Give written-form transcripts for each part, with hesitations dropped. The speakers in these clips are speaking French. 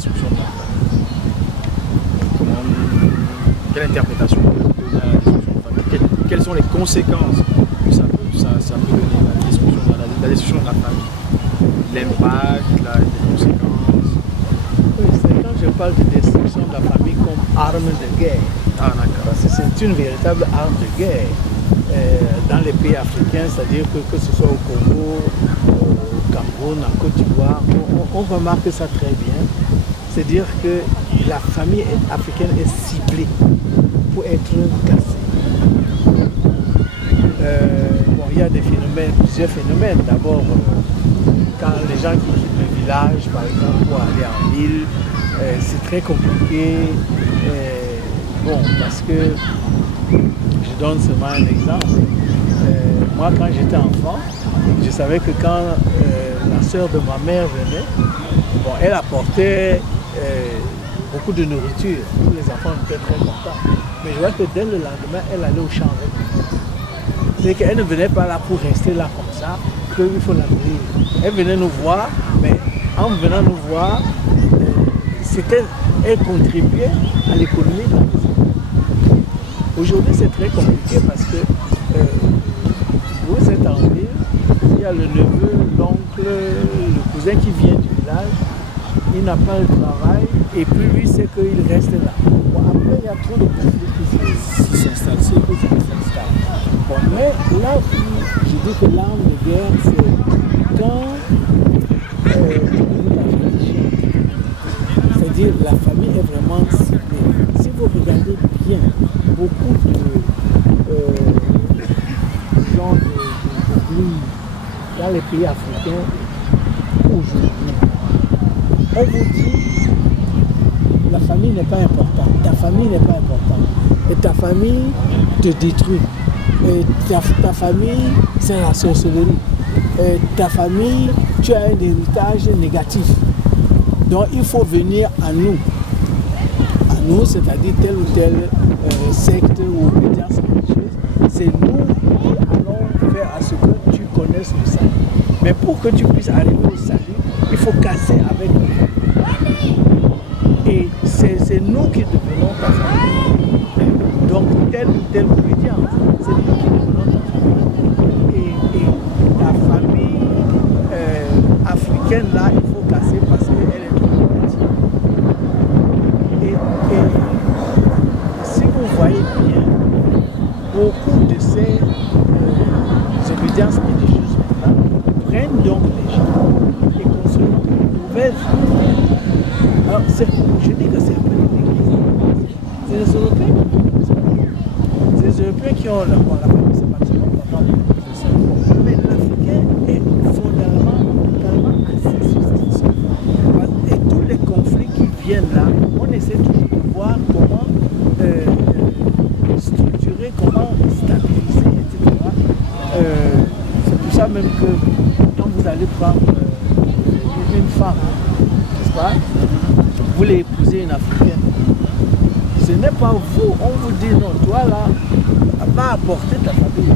destruction de la famille. Quelle interprétation on peut donner à la destruction de la famille? Quelles sont les conséquences que ça peut donner, la destruction de la famille? L'impact, les conséquences? Oui, c'est quand je parle de destruction de la famille comme arme de guerre. Ah, d'accord. Parce que c'est une véritable arme de guerre dans les pays africains, c'est-à-dire que ce soit au Congo, au Cameroun, en Côte d'Ivoire, on remarque ça très bien. C'est-à-dire que la famille africaine est ciblée pour être cassée. Il y a des phénomènes, plusieurs phénomènes. D'abord, quand les gens qui quittent le village, par exemple, pour aller en ville, c'est très compliqué. Parce que, je donne seulement un exemple. Moi, quand j'étais enfant, je savais que quand la sœur de ma mère venait, elle apportait beaucoup de nourriture. Tous les enfants étaient très contents. Mais je vois que dès le lendemain, elle allait au champ avec nous. C'est qu'elle ne venait pas là pour rester là comme ça, qu'il faut la nourrir. Elle venait nous voir, mais en venant nous voir, elle contribuait à l'économie de la maison. Aujourd'hui, c'est très compliqué parce que vous êtes en ville, il y a le neveu, l'oncle, le cousin qui vient du village, il n'a pas de travail et puis lui, c'est qu'il reste là. Après, il y a trop de conflits qui s'installent. Mais là où je dis que l'arme de guerre, c'est quand c'est-à-dire la famille est vraiment ciblée. Si vous regardez bien, beaucoup de gens de dans les pays africains aujourd'hui, on vous dit la famille n'est pas importante, ta famille n'est pas importante, et ta famille te détruit, et ta famille c'est la sorcellerie, et ta famille tu as un héritage négatif. Donc il faut venir à nous, c'est-à-dire telle ou telle secte ou obédience religieuse. C'est nous qui allons faire à ce que tu connaisses le salut. Mais pour que tu puisses arriver au salut, il faut casser avec nous. Et c'est nous qui devenons ta famille. Donc telle ou telle obédience, c'est nous qui devenons ta famille. Et ta famille africaine là, il faut casser parce qu'elle est trop petite. Et si vous voyez bien, beaucoup de ces obédiences religieuses prennent donc les gens et construisent une nouvelle famille. Alors, je dis que c'est un peu l'église. C'est les Européens. C'est les Européens qui ont la famille, c'est pas seulement papa. Mais l'Africain est fondamentalement assez sur cette histoire. Et tous les conflits qui viennent là, on essaie toujours de voir comment structurer, comment stabiliser, etc. C'est pour ça même que quand vous allez prendre une femme, n'est-ce pas, vous voulez épouser une Africaine, ce n'est pas vous, on vous dit non, toi là, va apporter ta famille,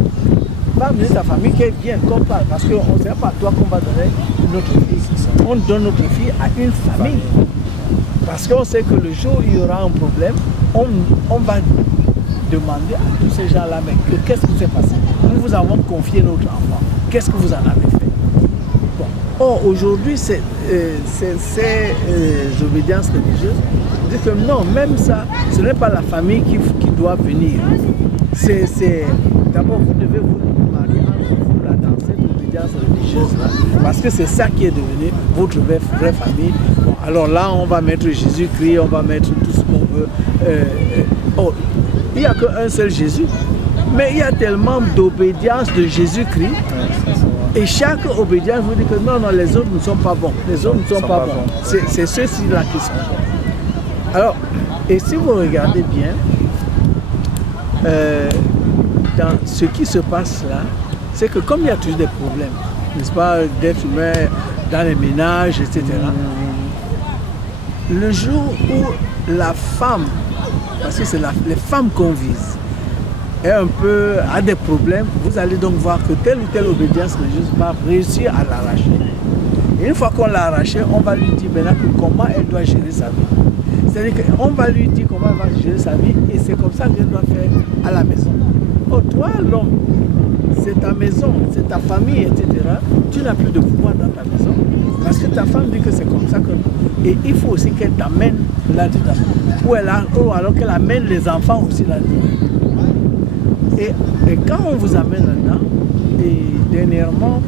va amener ta famille qui est bien, qu'on parle, parce qu'on ne sait pas à toi qu'on va donner notre fille. On donne notre fille à une famille. Parce qu'on sait que le jour où il y aura un problème, on va demander à tous ces gens-là, mais qu'est-ce qui s'est passé? Nous vous avons confié notre enfant. Qu'est-ce que vous en avez fait? Bon. Or, aujourd'hui, ces obédiences religieuses disent que non, même ça, ce n'est pas la famille qui doit venir. D'abord, vous devez vous marier entre vous là, dans cette obédience religieuse-là, parce que c'est ça qui est devenu votre vraie famille. Bon, alors là, on va mettre Jésus-Christ, on va mettre tout ce qu'on veut. Il n'y a qu'un seul Jésus, mais il y a tellement d'obédience de Jésus-Christ. Et chaque obédience vous dit que non, les autres ne sont pas bons. Les autres ne sont pas bons. C'est ceux-ci-là qui sont bons. Alors, et si vous regardez bien, dans ce qui se passe là, c'est que comme il y a toujours des problèmes, n'est-ce pas, d'êtres humains dans les ménages, etc., le jour où la femme, parce que c'est les femmes qu'on vise, a des problèmes, vous allez donc voir que telle ou telle obédience religieuse va réussir à l'arracher. Une fois qu'on l'a arraché, on va lui dire maintenant comment elle doit gérer sa vie. C'est-à-dire qu'on va lui dire comment elle va gérer sa vie et c'est comme ça qu'elle doit faire à la maison. Oh, toi, l'homme, c'est ta maison, c'est ta famille, etc. Tu n'as plus de pouvoir dans ta maison. Parce que ta femme dit que c'est comme ça que... Et il faut aussi qu'elle t'amène là-dedans. Ou alors qu'elle amène les enfants aussi là-dedans. Et quand on vous amène là-dedans, et dernièrement,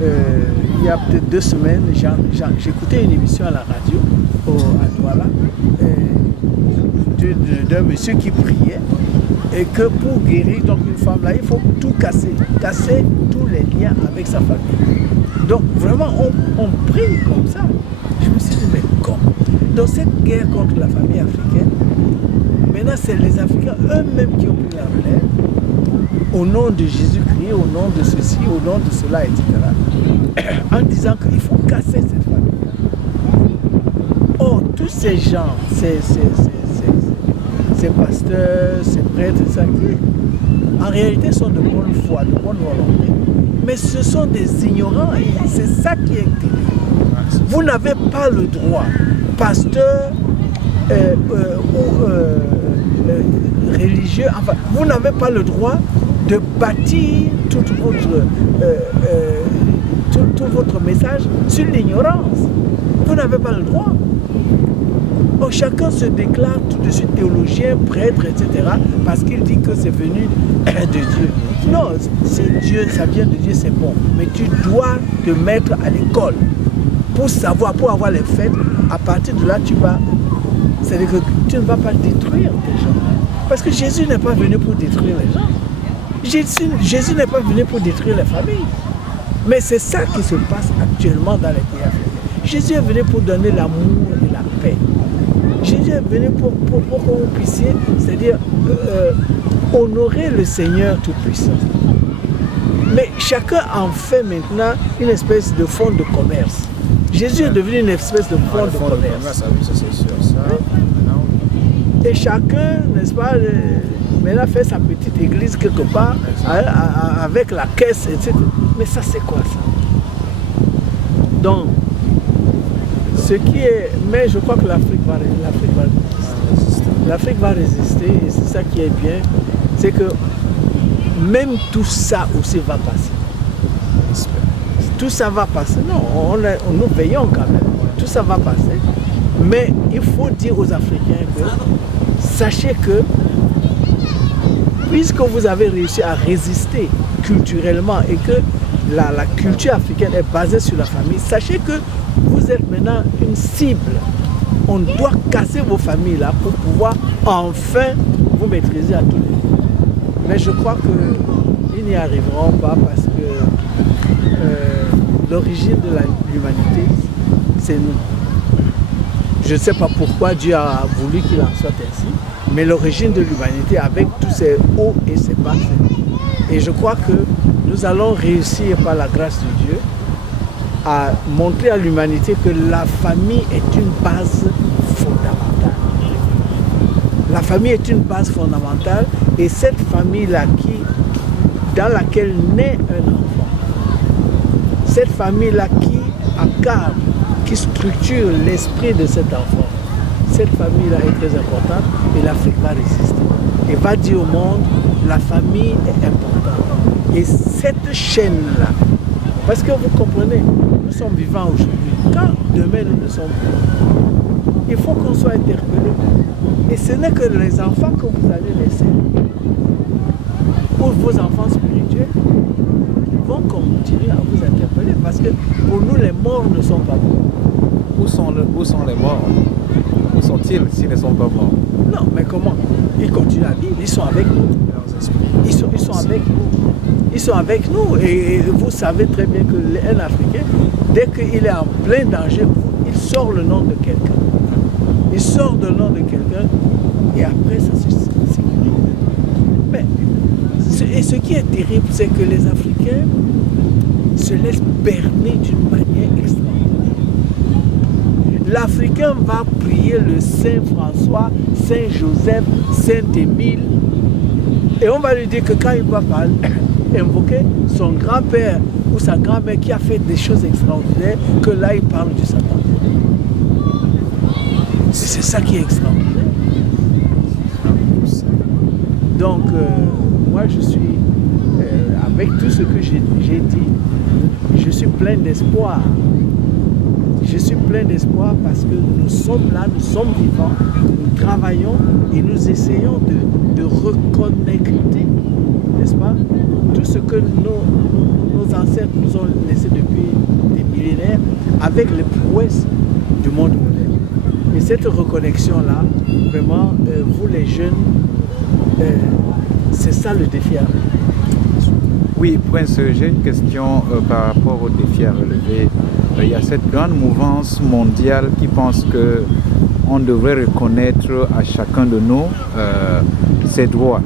il y a peut-être 2 semaines, j'écoutais une émission à la radio, à Douala, d'un monsieur qui priait, et que pour guérir donc une femme là, il faut tout casser tous les liens avec sa famille. Donc vraiment, on prie comme ça. Je me suis dit, mais comment? Dans cette guerre contre la famille africaine, maintenant c'est les Africains eux-mêmes qui ont pris la relève, au nom de Jésus-Christ, au nom de ceci, au nom de cela, etc. En disant qu'il faut casser cette famille. Or, tous ces gens, ces pasteurs, ces prêtres, ça, qui en réalité sont de bonne foi, de bonne volonté. Mais ce sont des ignorants et c'est ça qui est terrible. Vous n'avez pas le droit, pasteur ou religieux, enfin, vous n'avez pas le droit de bâtir tout votre message sur l'ignorance. Vous n'avez pas le droit. Bon, chacun se déclare tout de suite théologien, prêtre, etc. parce qu'il dit que c'est venu de Dieu. Non, c'est Dieu, ça vient de Dieu, c'est bon. Mais tu dois te mettre à l'école pour savoir, pour avoir les faits. À partir de là, c'est-à-dire que tu ne vas pas détruire des gens. Parce que Jésus n'est pas venu pour détruire les gens. Jésus n'est pas venu pour détruire les familles. Mais c'est ça qui se passe actuellement dans les pays africains. Jésus est venu pour donner l'amour et la paix. Jésus est venu pour que vous puissiez, c'est-à-dire honorer le Seigneur Tout-Puissant. Mais chacun en fait maintenant une espèce de fonds de commerce. Jésus est devenu une espèce de fonds de commerce. Oui, ça c'est sûr. Ça, et chacun, n'est-ce pas, maintenant fait sa petite église quelque part, avec la caisse, etc. Mais ça, c'est quoi ça? Donc, ce qui est... Mais je crois que l'Afrique va résister. L'Afrique va résister et c'est ça qui est bien. C'est que même tout ça aussi va passer. Tout ça va passer. Non, nous veillons quand même. Tout ça va passer. Mais il faut dire aux Africains que sachez que puisque vous avez réussi à résister culturellement et que la culture africaine est basée sur la famille, sachez que vous êtes maintenant une cible. On doit casser vos familles là pour pouvoir enfin vous maîtriser à tous les niveaux. Mais je crois qu'ils n'y arriveront pas parce que l'origine de l'humanité, c'est nous. Je ne sais pas pourquoi Dieu a voulu qu'il en soit ainsi, mais l'origine de l'humanité avec tous ses hauts et ses bas, c'est nous. Et je crois que nous allons réussir par la grâce de Dieu à montrer à l'humanité que la famille est une base fondamentale. La famille est une base fondamentale et cette famille-là dans laquelle naît un enfant, cette famille-là qui encadre, qui structure l'esprit de cet enfant, cette famille-là est très importante et l'Afrique va résister. Et va dire au monde, la famille est importante. Et cette chaîne-là, parce que vous comprenez, nous sommes vivants aujourd'hui. Quand demain nous ne sommes plus, il faut qu'on soit interpellés. Et ce n'est que les enfants que vous allez laisser pour vos enfants spirituels vont continuer à vous interpeller. Parce que pour nous, les morts ne sont pas morts. où sont les morts? Où sont-ils s'ils ne sont pas morts? Non, mais comment? Ils continuent à vivre, ils sont avec nous. Ils sont avec nous. Ils sont avec nous et vous savez très bien qu'un Africain, dès qu'il est en plein danger, il sort le nom de quelqu'un. Il sort le nom de quelqu'un et après ça se sécurise. Mais ce qui est terrible, c'est que les Africains se laissent berner d'une manière extraordinaire. L'Africain va prier le Saint François, Saint Joseph, Saint Émile et on va lui dire que quand il va parler, invoquer son grand-père ou sa grand-mère qui a fait des choses extraordinaires, que là, il parle du Satan. C'est ça qui est extraordinaire. Donc, moi, je suis, avec tout ce que j'ai dit, je suis plein d'espoir. Je suis plein d'espoir parce que nous sommes là, nous sommes vivants, nous travaillons et nous essayons de reconnecter, n'est-ce pas, tout ce que nos ancêtres nous ont laissé depuis des millénaires avec les prouesses du monde moderne. Et cette reconnexion-là, vraiment, vous les jeunes, c'est ça le défi à relever. Oui, Prince, j'ai une question par rapport au défi à relever. Il y a cette grande mouvance mondiale qui pense qu'on devrait reconnaître à chacun de nous ses droits.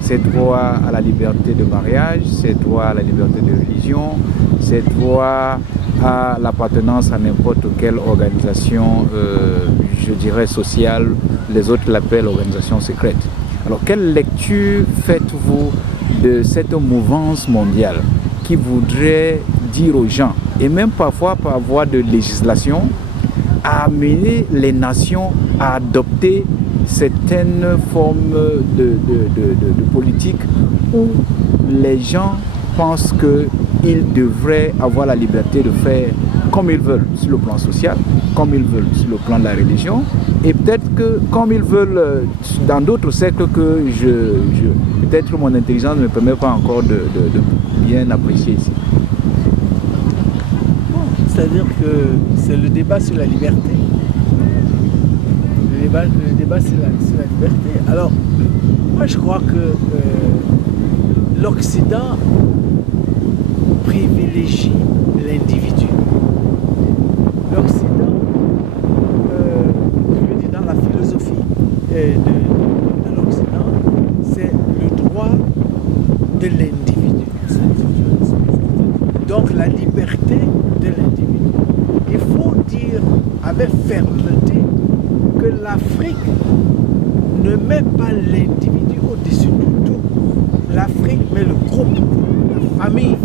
Ses droits à la liberté de mariage, ses droits à la liberté de religion, ses droits à l'appartenance à n'importe quelle organisation, je dirais sociale, les autres l'appellent organisation secrète. Alors, quelle lecture faites-vous de cette mouvance mondiale qui voudrait dire aux gens, et même parfois par voie de législation, à amener les nations à adopter certaines formes de politique où les gens pensent qu'ils devraient avoir la liberté de faire comme ils veulent sur le plan social, comme ils veulent sur le plan de la religion, et peut-être que comme ils veulent dans d'autres cercles que peut-être mon intelligence ne me permet pas encore de bien apprécier ici. C'est-à-dire que c'est le débat sur la liberté. Le débat sur la liberté. Alors, moi je crois que l'Occident privilégie l'individu. L'Occident, je veux dire dans la philosophie de l'Occident, c'est le droit de l'individu. Donc la liberté de l'individu. Il faut dire avec fermeté que l'Afrique ne met pas l'individu au-dessus de tout. L'Afrique met le groupe, la famille.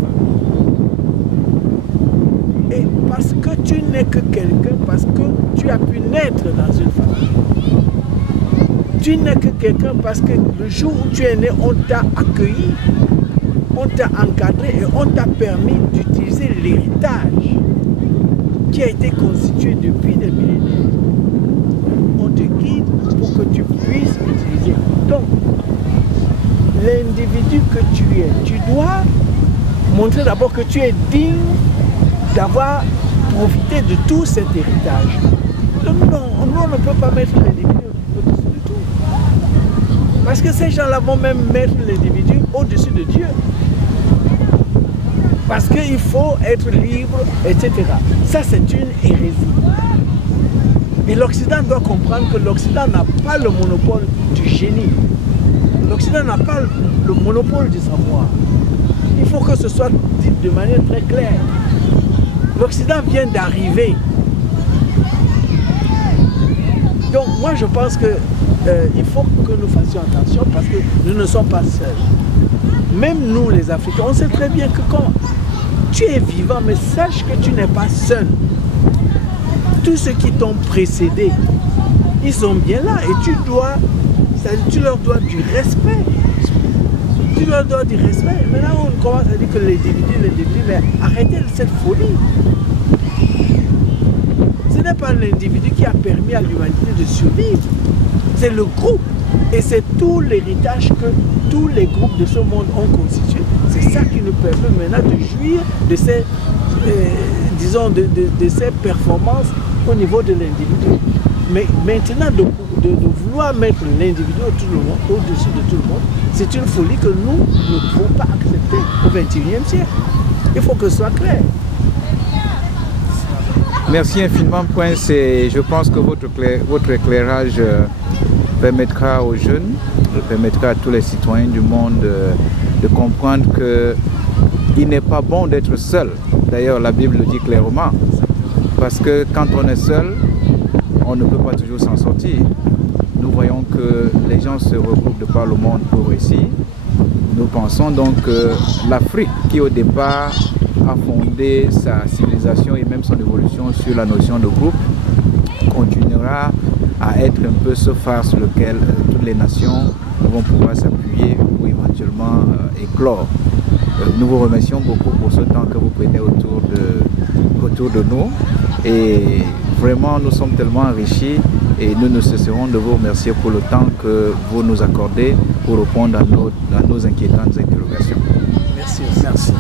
Et parce que tu n'es que quelqu'un, parce que tu as pu naître dans une famille. Tu n'es que quelqu'un parce que le jour où tu es né, on t'a accueilli, on t'a encadré et on t'a permis d'utiliser l'héritage qui a été constitué depuis des millénaires. On te guide pour que tu puisses utiliser. Donc, l'individu que tu es, tu dois montrer d'abord que tu es digne d'avoir profité de tout cet héritage. Donc non, on ne peut pas mettre l'individu au-dessus de tout. Parce que ces gens-là vont même mettre l'individu au-dessus de Dieu. Parce qu'il faut être libre, etc. Ça, c'est une hérésie. Et l'Occident doit comprendre que l'Occident n'a pas le monopole du génie. L'Occident n'a pas le monopole du savoir. Il faut que ce soit dit de manière très claire. L'Occident vient d'arriver. Donc moi je pense que il faut que nous fassions attention parce que nous ne sommes pas seuls. Même nous les Africains, on sait très bien que quand tu es vivant, mais sache que tu n'es pas seul. Tous ceux qui t'ont précédé, ils sont bien là et tu leur dois du respect. Tu leur dois du respect. Maintenant on commence à dire que l'individu, mais arrêtez cette folie. Ce n'est pas l'individu qui a permis à l'humanité de survivre. C'est le groupe. Et c'est tout l'héritage que tous les groupes de ce monde ont constitué. C'est ça qui nous permet maintenant de jouir de ces, de ces performances au niveau de l'individu. Mais maintenant, de vouloir mettre l'individu au-dessus de tout le monde, c'est une folie que nous ne pouvons pas accepter au XXIe siècle. Il faut que ce soit clair. Merci infiniment, Prince, et je pense que votre éclairage permettra aux jeunes, permettra à tous les citoyens du monde de comprendre qu'il n'est pas bon d'être seul. D'ailleurs, la Bible le dit clairement, parce que quand on est seul, on ne peut pas toujours s'en sortir. Nous voyons que les gens se regroupent de par le monde pour réussir, Nous pensons donc que l'Afrique, qui au départ a fondé sa civilisation et même son évolution sur la notion de groupe, continuera à être un peu ce phare sur lequel toutes les nations vont pouvoir s'appuyer pour éventuellement éclore. Nous vous remercions beaucoup pour ce temps que vous prêtez autour de nous et vraiment nous sommes tellement enrichis et nous ne cesserons de vous remercier pour le temps que vous nous accordez pour répondre à nos inquiétantes interrogations. Merci aussi. Merci.